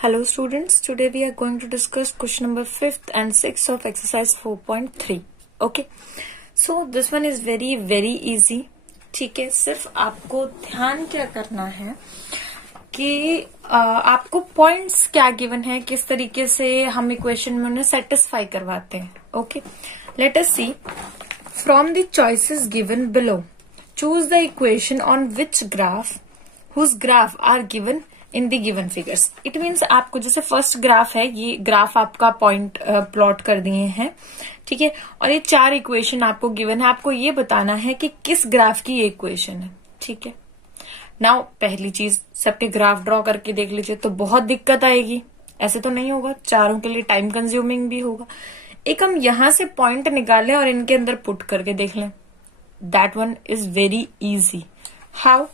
Hello students, today we are going to discuss question number 5th and 6th of exercise 4.3. Okay, so this one is very easy. ठीक है, सिर्फ आपको ध्यान क्या करना है कि आपको पॉइंट्स क्या गिवन है, किस तरीके से हम इक्वेशन में उन्हें सेटिस्फाई करवाते हैं. Okay, let us see from the choices given below choose the equation on which graph whose graph are given in the given figures. It means आपको जैसे फर्स्ट ग्राफ है, ये ग्राफ आपका पॉइंट प्लॉट कर दिए हैं. ठीक है, और ये 4 इक्वेशन आपको गिवन है. आपको ये बताना है कि किस ग्राफ की ये इक्वेशन है. ठीक है, नाउ पहली चीज सबके ग्राफ ड्रॉ करके देख लीजिए, तो बहुत दिक्कत आएगी. ऐसे तो नहीं होगा, चारों के लिए टाइम कंज्यूमिंग भी होगा. एक हम यहां से पॉइंट निकालें और इनके अंदर पुट करके देख लें. That one is very easy. How?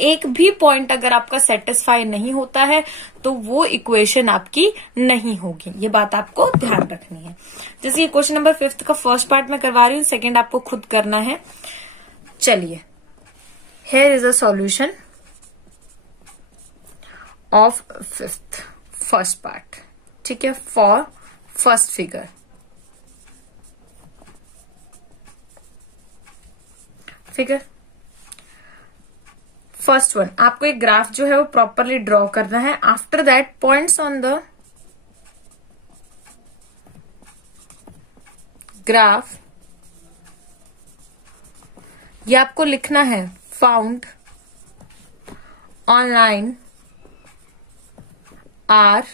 एक भी पॉइंट अगर आपका सेटिस्फाई नहीं होता है तो वो इक्वेशन आपकी नहीं होगी. ये बात आपको ध्यान रखनी है. जैसे ये क्वेश्चन नंबर 5th का फर्स्ट पार्ट में करवा रही हूँ, सेकंड आपको खुद करना है. चलिए, here is a solution of 5th first part. ठीक है, for first figure. First one, आपको एक ग्राफ जो है वो प्रॉपरली ड्रॉ करना है. After that points on the graph, ये आपको लिखना है फाउंड ऑनलाइन आर.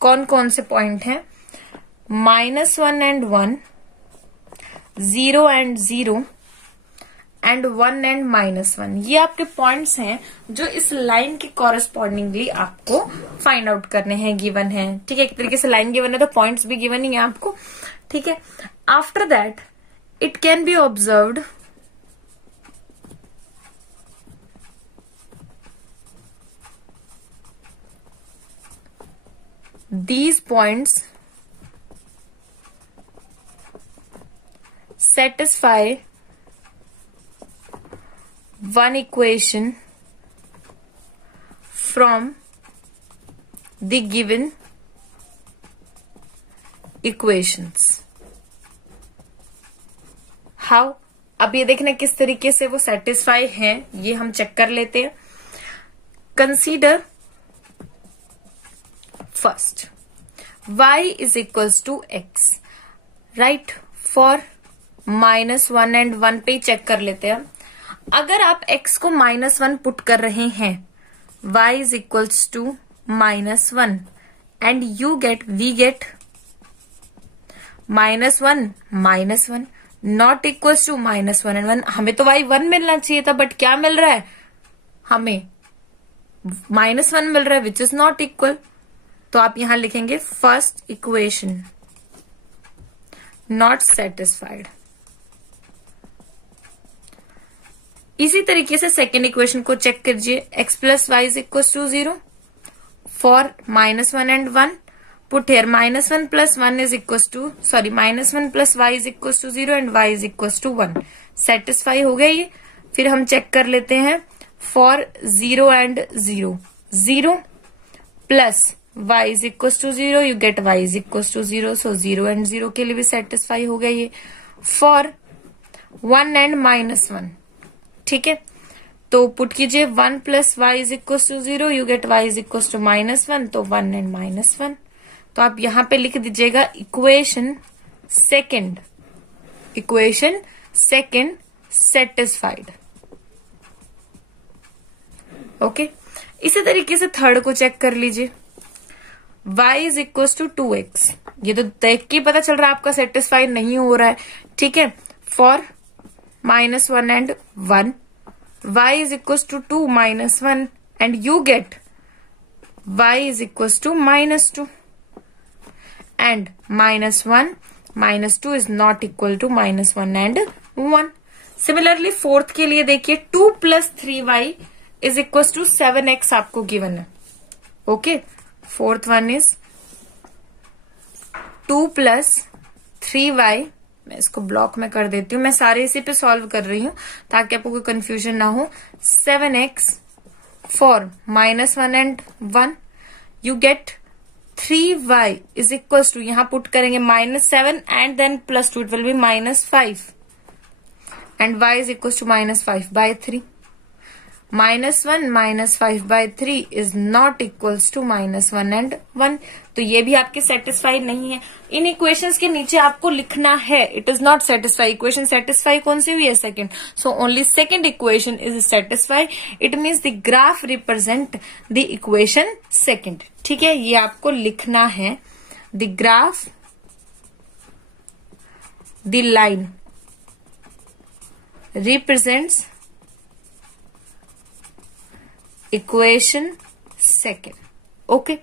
कौन कौन से पॉइंट हैं? -1 and 1, 0 and 0 एंड 1 and -1. ये आपके पॉइंट्स हैं जो इस लाइन के कॉरेस्पॉन्डिंगली आपको फाइंड आउट करने हैं, गिवन है. ठीक है, एक तरीके से लाइन गिवन है तो पॉइंट्स भी गिवन ही है आपको. ठीक है, after that it can be observed these points satisfy one equation from the given equations. How? अब ये देखना किस तरीके से वो सेटिस्फाई हैं, ये हम चेक कर लेते हैं. Consider first y is equals to x, right. For -1 and 1 पे चेक कर लेते हैं. अगर आप x को -1 पुट कर रहे हैं, y is equals to -1 and we get -1 not equals to -1 and 1. हमें तो y 1 मिलना चाहिए था, बट क्या मिल रहा है हमें? -1 मिल रहा है, विच इज नॉट इक्वल. तो आप यहां लिखेंगे फर्स्ट इक्वेशन नॉट सेटिस्फाइड. इसी तरीके से सेकेंड इक्वेशन को चेक कीजिए. x plus y is equal to 0 for -1 and 1. Put here -1 plus 1 is equal to -1 plus y is equal to 0 and y is equal to 1. Satisfy हो गया ये. फिर हम चेक कर लेते हैं for 0 and 0. 0 plus y is equal to 0, you get y is equal to 0. So 0 and 0 के लिए भी सेटिस्फाई हो गया ये. For 1 and -1. ठीक है, तो पुट कीजिए 1 plus y is equal to 0, you get y is equal to -1. तो 1 and -1. तो आप यहां पे लिख दीजिएगा इक्वेशन सेकेंड सेटिस्फाइड. ओके, इसी तरीके से थर्ड को चेक कर लीजिए. y is equal to 2x. ये तो देख के पता चल रहा है आपका सेटिस्फाई नहीं हो रहा है. ठीक है, for -1 and 1, y is equals to 2 -1 and you get y is equals to -2 and -1 is not equal to -1 and 1. Similarly fourth के लिए देखिए 2 plus 3y is equals to 7x आपको गिवन है. Okay, fourth one is 2 plus 3y. मैं इसको block में कर देती हूँ, मैं सारे इसी पे सॉल्व कर रही हूँ ताकि आपको कोई कंफ्यूजन ना हो. 7x for -1 and 1, you get 3y is equals to, यहां पुट करेंगे -7 and then +2, it will be -5 and y is equals to -5/3. -1 -5/3 is not equals to -1 and 1. तो ये भी आपके सेटिस्फाई नहीं है. इन इक्वेशंस के नीचे आपको लिखना है it is not satisfy. Equation satisfy कौन सी हुई है? Second. So only second equation is satisfy. It means the graph represent the equation second. ठीक है, ये आपको लिखना है. The graph, the line represents equation second. Okay,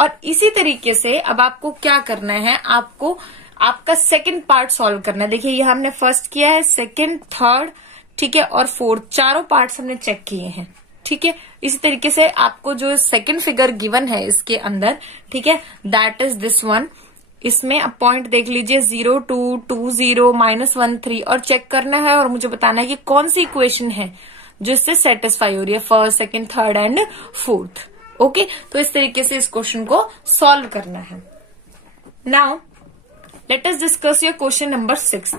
और इसी तरीके से अब आपको क्या करना है, आपको आपका सेकंड पार्ट सॉल्व करना है. देखिए ये हमने फर्स्ट किया है, सेकंड, थर्ड, ठीक है, और फोर्थ, चारों पार्ट्स हमने चेक किए हैं. ठीक है, इसी तरीके से आपको जो सेकंड फिगर गिवन है इसके अंदर, ठीक है, दैट इज दिस वन. इसमें अब पॉइंट देख लीजिए 0, 2, 2, 0, -1, 3 और चेक करना है और मुझे बताना है कि कौन सी इक्वेशन है जो इससे सेटिस्फाई हो रही है, first, second, third and fourth. Okay, तो इस तरीके से इस क्वेश्चन को सॉल्व करना है. Now let us discuss your question number 6.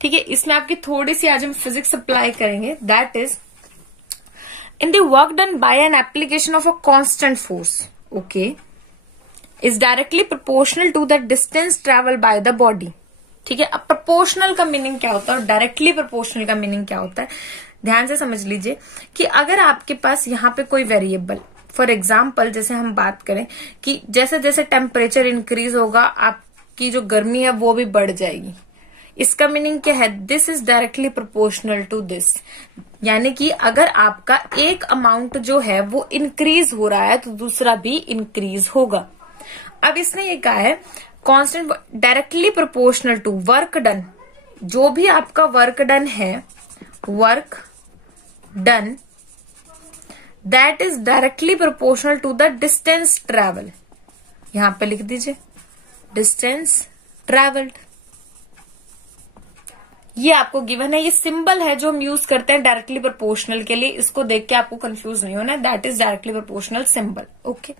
ठीक है, इसमें आपकी थोड़ी सी आज हम फिजिक्स अप्लाई करेंगे. That is in the work done by an application of a constant force, okay, is directly proportional to the distance travel by the body. ठीक है, अब प्रोपोर्शनल का मीनिंग क्या होता है और डायरेक्टली प्रोपोर्शनल का मीनिंग क्या होता है, ध्यान से समझ लीजिए. कि अगर आपके पास यहाँ पे कोई वेरिएबल, फॉर एग्जाम्पल जैसे हम बात करें कि जैसे जैसे टेम्परेचर इंक्रीज होगा आपकी जो गर्मी है वो भी बढ़ जाएगी. इसका मीनिंग क्या है? This is directly proportional to this. यानी कि अगर आपका एक अमाउंट जो है वो इंक्रीज हो रहा है तो दूसरा भी इंक्रीज होगा. अब इसने ये कहा है constant directly proportional to work done. जो भी आपका वर्क डन है, work done, that is directly proportional to the distance travel. यहां पे लिख दीजिए डिस्टेंस ट्रेवल्ड. ये आपको गिवन है, ये सिंबल है जो हम यूज करते हैं डायरेक्टली प्रोपोर्शनल के लिए. इसको देख के आपको कंफ्यूज नहीं होना है. That is directly proportional symbol. Okay,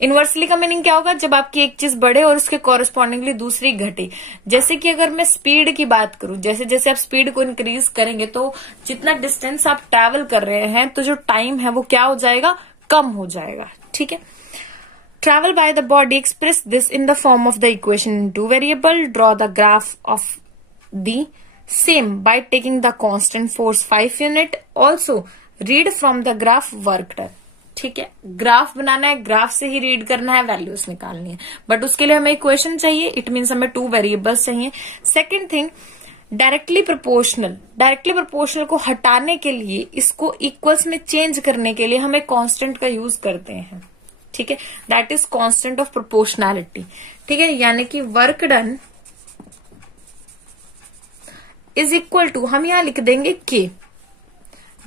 inversely का मीनिंग क्या होगा? जब आपकी एक चीज बढ़े और उसके कॉरेस्पॉन्डिंगली दूसरी घटे. जैसे कि अगर मैं स्पीड की बात करूं, जैसे जैसे आप स्पीड को इंक्रीज करेंगे तो जितना डिस्टेंस आप ट्रैवल कर रहे हैं तो जो टाइम है वो क्या हो जाएगा? कम हो जाएगा. ठीक है, travel by the body express this in the form of the equation in two variable. Draw the graph of the same bye taking the constant force 5 unit. Also read from the graph work done. ठीक है, graph बनाना है, graph से ही read करना है, values निकालनी है, but उसके लिए हमें इक्वेशन चाहिए. इट मीन्स हमें 2 वेरिएबल्स चाहिए. Second thing, directly proportional. Directly proportional को हटाने के लिए, इसको इक्वल्स में चेंज करने के लिए हमें कांस्टेंट का यूज करते हैं. ठीक है, that is constant of proportionality. ठीक है, यानी कि work done is equal to, हम यहां लिख देंगे के,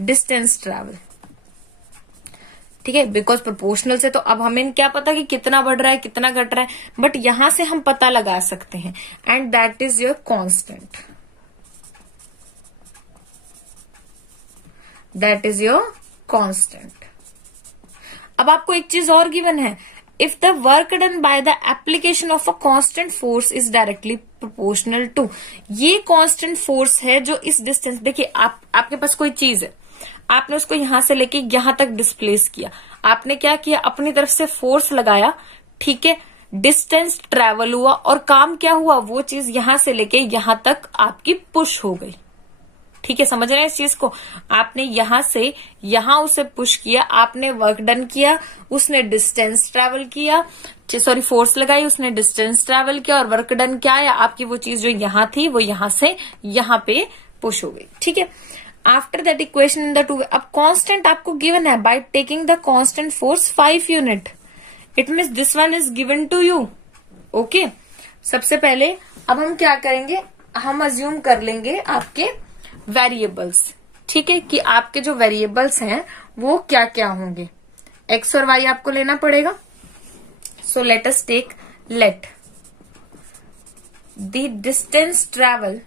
डिस्टेंस ट्रेवल. ठीक है, बिकॉज प्रोपोर्शनल से तो अब हमें क्या पता कि कितना बढ़ रहा है कितना घट रहा है, बट यहां से हम पता लगा सकते हैं. And that is your constant. That is your constant. अब आपको एक चीज और गिवन है, if the work done by the application of a constant force is directly proportional to. ये कांस्टेंट फोर्स है जो इस डिस्टेंस, देखिए आपके पास कोई चीज है, आपने उसको यहां से लेके यहां तक डिस्प्लेस किया. आपने क्या किया? अपनी तरफ से फोर्स लगाया. ठीक है, डिस्टेंस ट्रेवल हुआ और काम क्या हुआ? वो चीज यहां से लेके यहां तक आपकी पुश हो गई. ठीक है, समझ रहे हैं इस चीज को? आपने यहां से यहां उसे पुश किया, आपने वर्क डन किया, उसने डिस्टेंस ट्रेवल किया, सॉरी फोर्स लगाई, उसने डिस्टेंस ट्रेवल किया और वर्क डन क्या आया? आपकी वो चीज जो यहां थी वो यहां से यहां पे पुश हो गई. ठीक है, after that equation in the two. अब कांस्टेंट आपको गिवन है by taking the constant force 5 unit. It means this one is given to you. Okay, सबसे पहले अब हम क्या करेंगे? हम अज्यूम कर लेंगे आपके वेरिएबल्स. ठीक है, कि आपके जो वेरिएबल्स हैं वो क्या क्या होंगे. एक्स और वाई आपको लेना पड़ेगा. So let us take let the distance travel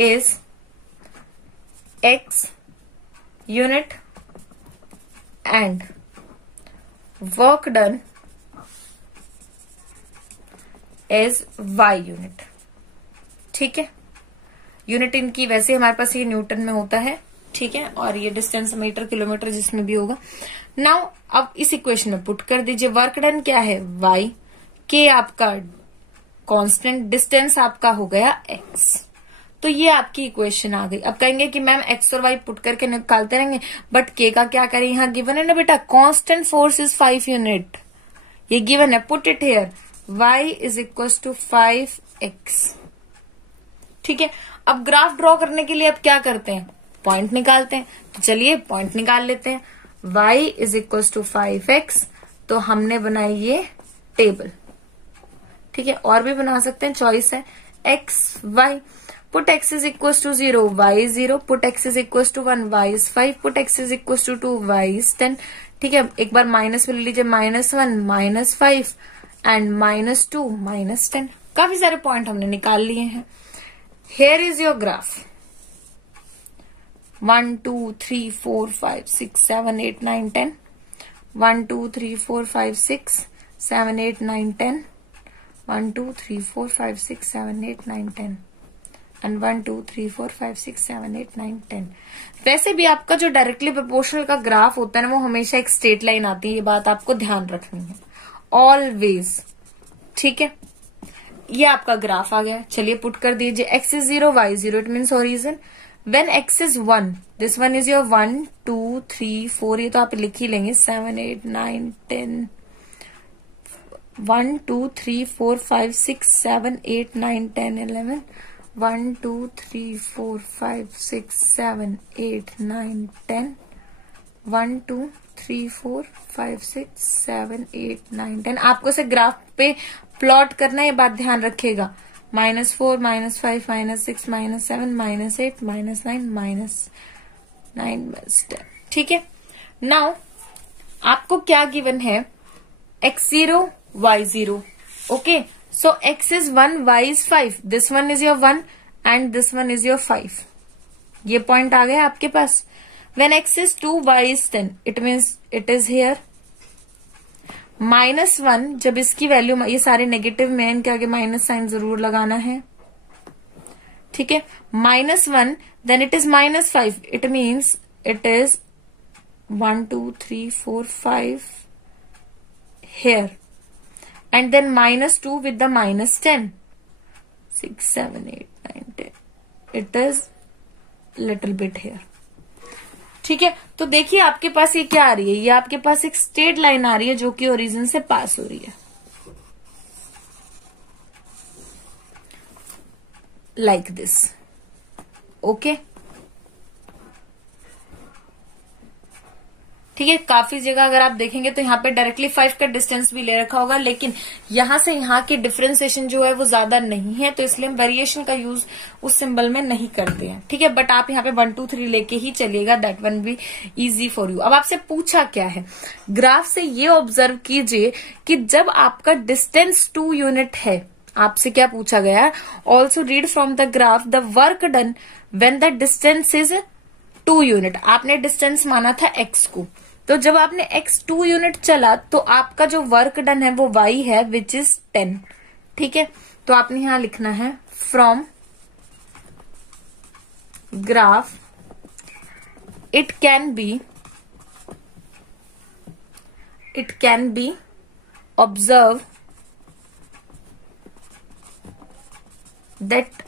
is x unit and work done is y unit. ठीक है, यूनिट इनकी वैसे हमारे पास ये न्यूटन में होता है, ठीक है, और ये डिस्टेंस मीटर किलोमीटर जिसमें भी होगा. नाउ अब इस इक्वेशन में पुट कर दीजिए. वर्क डन क्या है y, के आपका कांस्टेंट, डिस्टेंस आपका हो गया x. तो ये आपकी इक्वेशन आ गई. अब कहेंगे कि मैम x और y पुट करके निकालते रहेंगे, बट k का क्या करें, यहां गिवन है ना बेटा, कांस्टेंट फोर्स इज 5 यूनिट, ये गिवन है. Put it here, y is equal to 5x. ठीक है, अब ग्राफ ड्रॉ करने के लिए अब क्या करते हैं, पॉइंट निकालते हैं. तो चलिए पॉइंट निकाल लेते हैं. y is equal to 5x. तो हमने बनाई ये टेबल. ठीक है, और भी बना सकते हैं, चॉइस है. x y, put x is equal to 0, y is 0, put x is equal to 1, y is 5, put x is equal to 2, y is 10. ठीक है, एक बार माइनस में ले लीजिए, -1 -5 एंड -2 -10. काफी सारे पॉइंट हमने निकाल लिए हैं. Here is your graph. 1 2 3 4 5 6 7 8 9 10. 1 2 3 4 5 6 7 8 9 10. 1 2 3 4 5 6 7 8 9 10. And 1 2 3 4 5 6 7 8 9 10. वैसे भी आपका जो डायरेक्टली प्रोपोर्शनल का ग्राफ होता है ना, वो हमेशा एक स्ट्रेट लाइन आती है. ये बात आपको ध्यान रखनी है ऑलवेज. ठीक है, ये आपका ग्राफ आ गया. चलिए पुट कर दीजिए. x is 0, y 0, it means origin. When x is 1, this one is your 1 2 3 4, ये तो आप लिख ही लेंगे. 7 8 9 10, 1 2 3 4 5 6 7 8 9 10 11, 1 2 3 4 5 6 7 8 9 10, 1 2 3 4 5 6 7 8 9 10. आपको से ग्राफ पे प्लॉट करना है, ये बात ध्यान रखिएगा. -4 -5 -6 -7 -8 -9 -9 -10. ठीक है, नाउ आपको क्या गिवन है, x0 y0. Okay, so x is 1, y is 5, this one is your 1 and this one is your 5. ये पॉइंट आ गया आपके पास. When x is 2, y is 10, it means it is here. -1, जब इसकी वैल्यू, ये सारे नेगेटिव में, इनके आगे माइनस साइन जरूर लगाना है. ठीक है, -1, then it is -5, it means it is 1 2 3 4 5 here, and then -2 with the -10, 6 7 8 9 10, it is little bit here. ठीक है, तो देखिए आपके पास ये क्या आ रही है, ये आपके पास एक स्ट्रेट लाइन आ रही है जो कि ओरिजिन से पास हो रही है, लाइक दिस. ओके, ठीक है. काफी जगह अगर आप देखेंगे तो यहाँ पे डायरेक्टली 5 का डिस्टेंस भी ले रखा होगा, लेकिन यहाँ से यहाँ की डिफरेंशिएशन जो है वो ज्यादा नहीं है, तो इसलिए हम वेरिएशन का यूज उस सिंबल में नहीं करते हैं. ठीक है, बट आप यहाँ पे 1 2 3 लेके ही चलिएगा, that one be easy for you. अब आपसे पूछा क्या है, ग्राफ से ये ऑब्जर्व कीजिए कि जब आपका डिस्टेंस 2 यूनिट है, आपसे क्या पूछा गया, also read from the graph the work done when the distance is 2 unit. आपने डिस्टेंस माना था x को, तो जब आपने x 2 यूनिट चला तो आपका जो वर्क डन है वो y है, विच इज 10. ठीक है, तो आपने यहां लिखना है from graph it can be observe that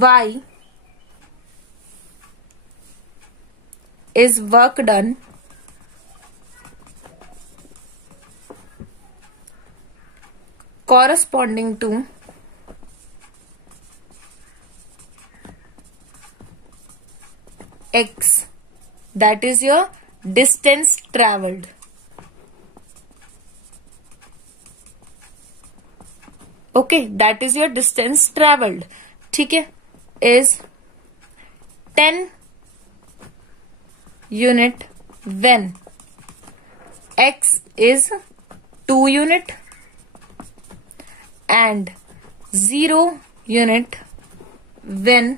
y is work done corresponding to x, that is your distance traveled. Okay, that is your distance traveled. ठीक है, is 10 unit when x is 2 unit and 0 unit when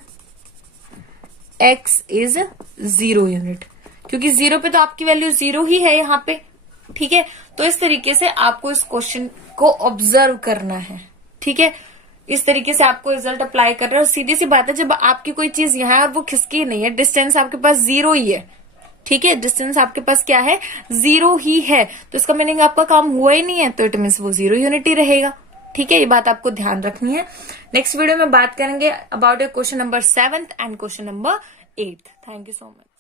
x is 0 unit, क्योंकि 0 पे तो आपकी value 0 ही है यहाँ पे। ठीक है, तो इस तरीके से आपको इस क्वेश्चन को ऑब्जर्व करना है। ठीक है, इस तरीके से आपको रिजल्ट अप्लाई कर रहे हो। सीधी सी बात है, जब आपकी कोई चीज यहाँ है और वो खिसकी नहीं है, डिस्टेंस आपके पास 0 ही है। ठीक है, डिस्टेंस आपके पास क्या है, 0 ही है, तो इसका मीनिंग आपका काम हुआ ही नहीं है, तो इट मीन्स वो 0 यूनिट ही रहेगा। ठीक है, ये बात आपको ध्यान रखनी है। नेक्स्ट वीडियो में बात करेंगे about question number 7 and question number 8। Thank you so much.